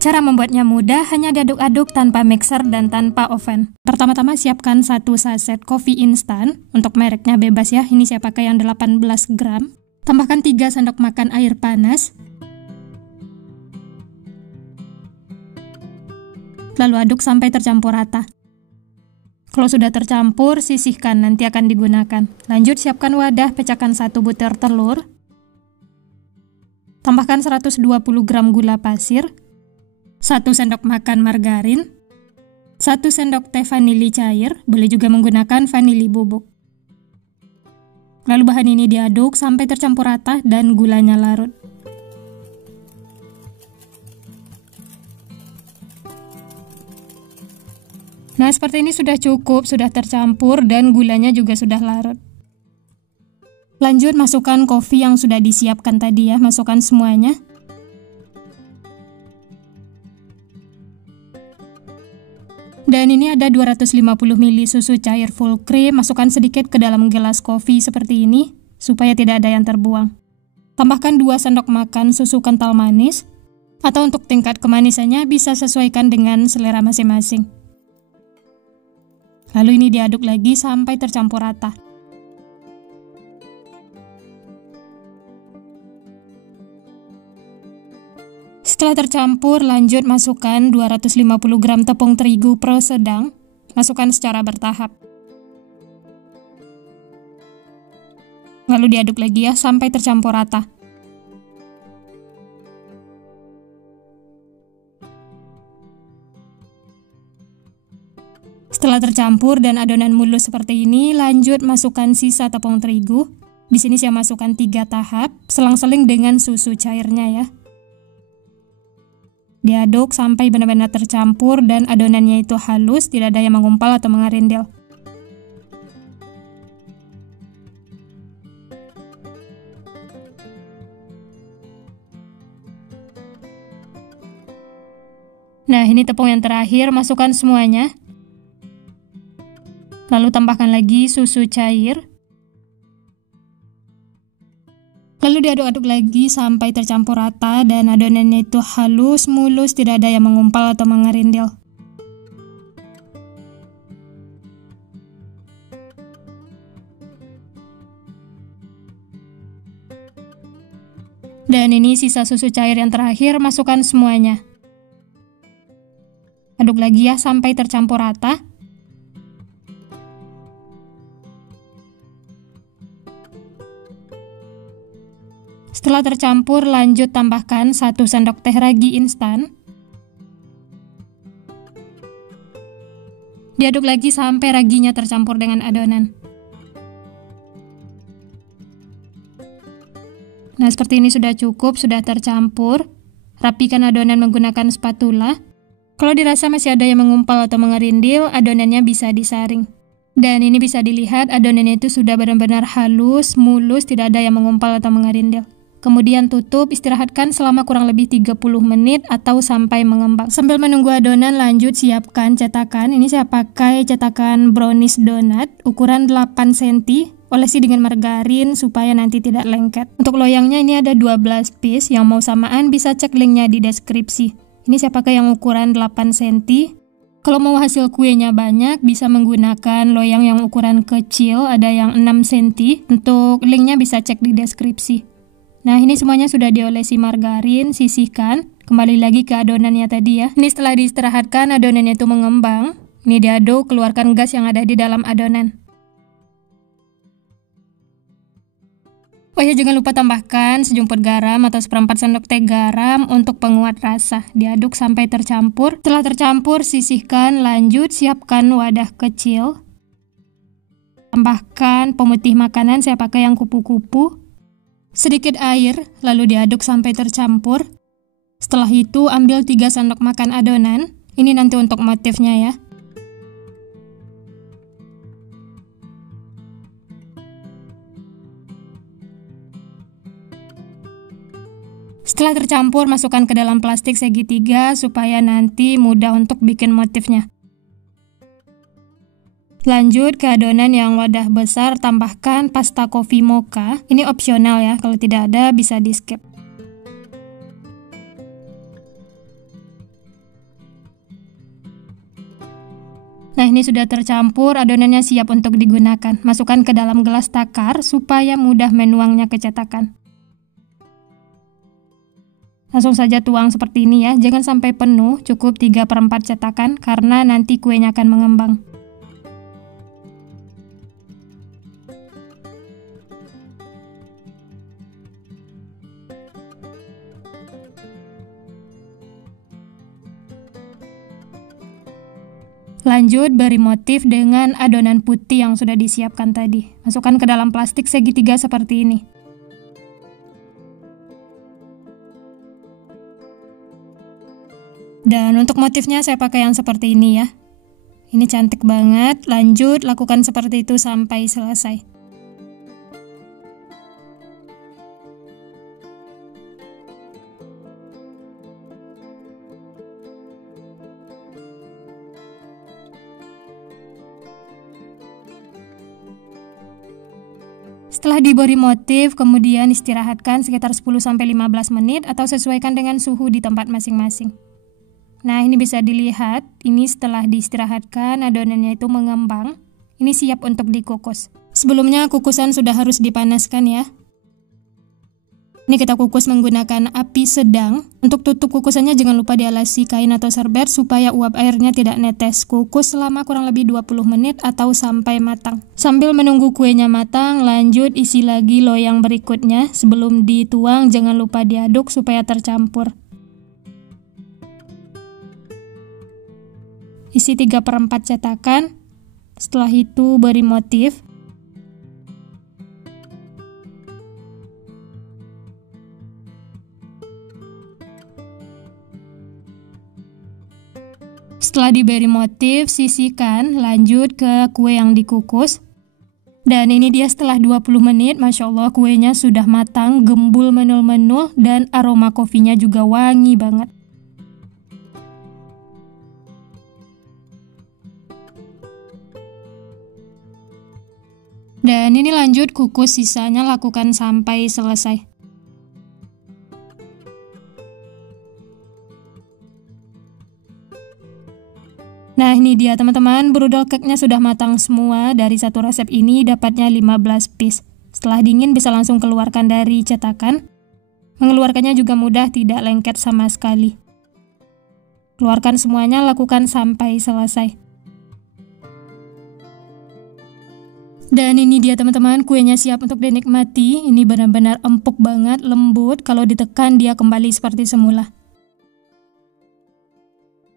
Cara membuatnya mudah, hanya diaduk-aduk tanpa mixer dan tanpa oven. Pertama-tama siapkan 1 saset kopi instan, untuk mereknya bebas ya, ini saya pakai yang 18 gram. Tambahkan 3 sendok makan air panas. Lalu aduk sampai tercampur rata. Kalau sudah tercampur, sisihkan, nanti akan digunakan. Lanjut siapkan wadah, pecahkan 1 butir telur. Tambahkan 120 gram gula pasir, 1 sendok makan margarin, 1 sendok teh vanili cair, boleh juga menggunakan vanili bubuk. Lalu bahan ini diaduk sampai tercampur rata dan gulanya larut. Nah, seperti ini sudah cukup, sudah tercampur dan gulanya juga sudah larut. Lanjut masukkan kopi yang sudah disiapkan tadi ya, masukkan semuanya. Dan ini ada 250 ml susu cair full cream, masukkan sedikit ke dalam gelas kopi seperti ini, supaya tidak ada yang terbuang. Tambahkan 2 sendok makan susu kental manis, atau untuk tingkat kemanisannya bisa sesuaikan dengan selera masing-masing. Lalu ini diaduk lagi sampai tercampur rata. Setelah tercampur, lanjut masukkan 250 gram tepung terigu pro sedang, masukkan secara bertahap. Lalu diaduk lagi ya, sampai tercampur rata. Setelah tercampur dan adonan mulus seperti ini, lanjut masukkan sisa tepung terigu. Di sini saya masukkan 3 tahap, selang-seling dengan susu cairnya ya. Diaduk sampai benar-benar tercampur dan adonannya itu halus, tidak ada yang mengumpal atau mengerindil. Nah, ini tepung yang terakhir, masukkan semuanya. Lalu tambahkan lagi susu cair. Lalu diaduk-aduk lagi sampai tercampur rata dan adonannya itu halus, mulus, tidak ada yang mengumpal atau mengerindil. Dan ini sisa susu cair yang terakhir, masukkan semuanya. Aduk lagi ya sampai tercampur rata. Setelah tercampur, lanjut tambahkan 1 sendok teh ragi instan. Diaduk lagi sampai raginya tercampur dengan adonan. Nah, seperti ini sudah cukup, sudah tercampur. Rapikan adonan menggunakan spatula. Kalau dirasa masih ada yang mengumpal atau mengerindil, adonannya bisa disaring. Dan ini bisa dilihat adonannya itu sudah benar-benar halus, mulus, tidak ada yang mengumpal atau mengerindil. Kemudian tutup, istirahatkan selama kurang lebih 30 menit atau sampai mengembang. Sambil menunggu adonan, lanjut siapkan cetakan. Ini saya pakai cetakan brownies donat, ukuran 8 cm, olesi dengan margarin supaya nanti tidak lengket. Untuk loyangnya ini ada 12 piece, yang mau samaan bisa cek linknya di deskripsi. Ini saya pakai yang ukuran 8 cm. Kalau mau hasil kuenya banyak, bisa menggunakan loyang yang ukuran kecil, ada yang 6 cm. Untuk linknya bisa cek di deskripsi. Nah, ini semuanya sudah diolesi margarin, sisihkan. Kembali lagi ke adonannya tadi ya. Ini setelah diistirahatkan, adonannya itu mengembang. Ini diaduk, keluarkan gas yang ada di dalam adonan. Oh ya, jangan lupa tambahkan sejumput garam atau 1/4 sendok teh garam untuk penguat rasa. Diaduk sampai tercampur. Setelah tercampur, sisihkan, lanjut siapkan wadah kecil. Tambahkan pemutih makanan, saya pakai yang kupu-kupu. Sedikit air, lalu diaduk sampai tercampur. Setelah itu, ambil 3 sendok makan adonan. Ini nanti untuk motifnya ya. Setelah tercampur, masukkan ke dalam plastik segitiga supaya nanti mudah untuk bikin motifnya. Lanjut ke adonan yang wadah besar, tambahkan pasta kopi mocha. Ini opsional ya, kalau tidak ada bisa di skip. Nah, ini sudah tercampur, adonannya siap untuk digunakan. Masukkan ke dalam gelas takar supaya mudah menuangnya ke cetakan. Langsung saja tuang seperti ini ya, jangan sampai penuh, cukup 3/4 cetakan karena nanti kuenya akan mengembang. Lanjut beri motif dengan adonan putih yang sudah disiapkan tadi. Masukkan ke dalam plastik segitiga seperti ini. Dan untuk motifnya saya pakai yang seperti ini ya. Ini cantik banget. Lanjut lakukan seperti itu sampai selesai. Setelah diberi motif, kemudian istirahatkan sekitar 10-15 menit atau sesuaikan dengan suhu di tempat masing-masing. Nah, ini bisa dilihat, ini setelah diistirahatkan adonannya itu mengembang. Ini siap untuk dikukus. Sebelumnya kukusan sudah harus dipanaskan ya. Ini kita kukus menggunakan api sedang. Untuk tutup kukusannya jangan lupa dialasi kain atau serbet supaya uap airnya tidak netes. Kukus selama kurang lebih 20 menit atau sampai matang. Sambil menunggu kuenya matang, lanjut isi lagi loyang berikutnya. Sebelum dituang jangan lupa diaduk supaya tercampur. Isi 3/4 cetakan. Setelah itu beri motif. Setelah diberi motif, sisihkan, lanjut ke kue yang dikukus. Dan ini dia setelah 20 menit, Masya Allah kuenya sudah matang, gembul menul-menul, dan aroma kopinya juga wangi banget. Dan ini lanjut kukus, sisanya lakukan sampai selesai. Nah, ini dia teman-teman, brudel cake-nya sudah matang semua. Dari satu resep ini dapatnya 15 piece. Setelah dingin bisa langsung keluarkan dari cetakan. Mengeluarkannya juga mudah, tidak lengket sama sekali. Keluarkan semuanya, lakukan sampai selesai. Dan ini dia teman-teman, kuenya siap untuk dinikmati. Ini benar-benar empuk banget, lembut. Kalau ditekan dia kembali seperti semula.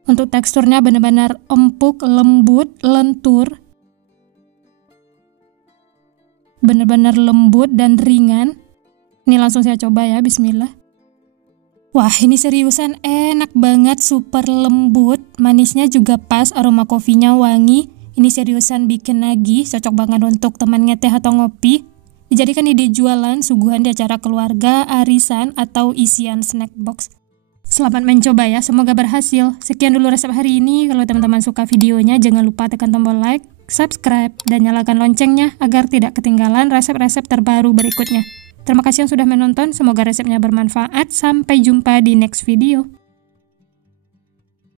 Untuk teksturnya benar-benar empuk, lembut, lentur. Benar-benar lembut dan ringan. Ini langsung saya coba ya, bismillah. Wah, ini seriusan enak banget, super lembut. Manisnya juga pas, aroma kopinya wangi. Ini seriusan bikin nagih, cocok banget untuk teman ngeteh atau ngopi. Dijadikan ide jualan, suguhan di acara keluarga, arisan, atau isian snack box. Selamat mencoba ya, semoga berhasil. Sekian dulu resep hari ini. Kalau teman-teman suka videonya, jangan lupa tekan tombol like, subscribe, dan nyalakan loncengnya agar tidak ketinggalan resep-resep terbaru berikutnya. Terima kasih yang sudah menonton, semoga resepnya bermanfaat. Sampai jumpa di next video.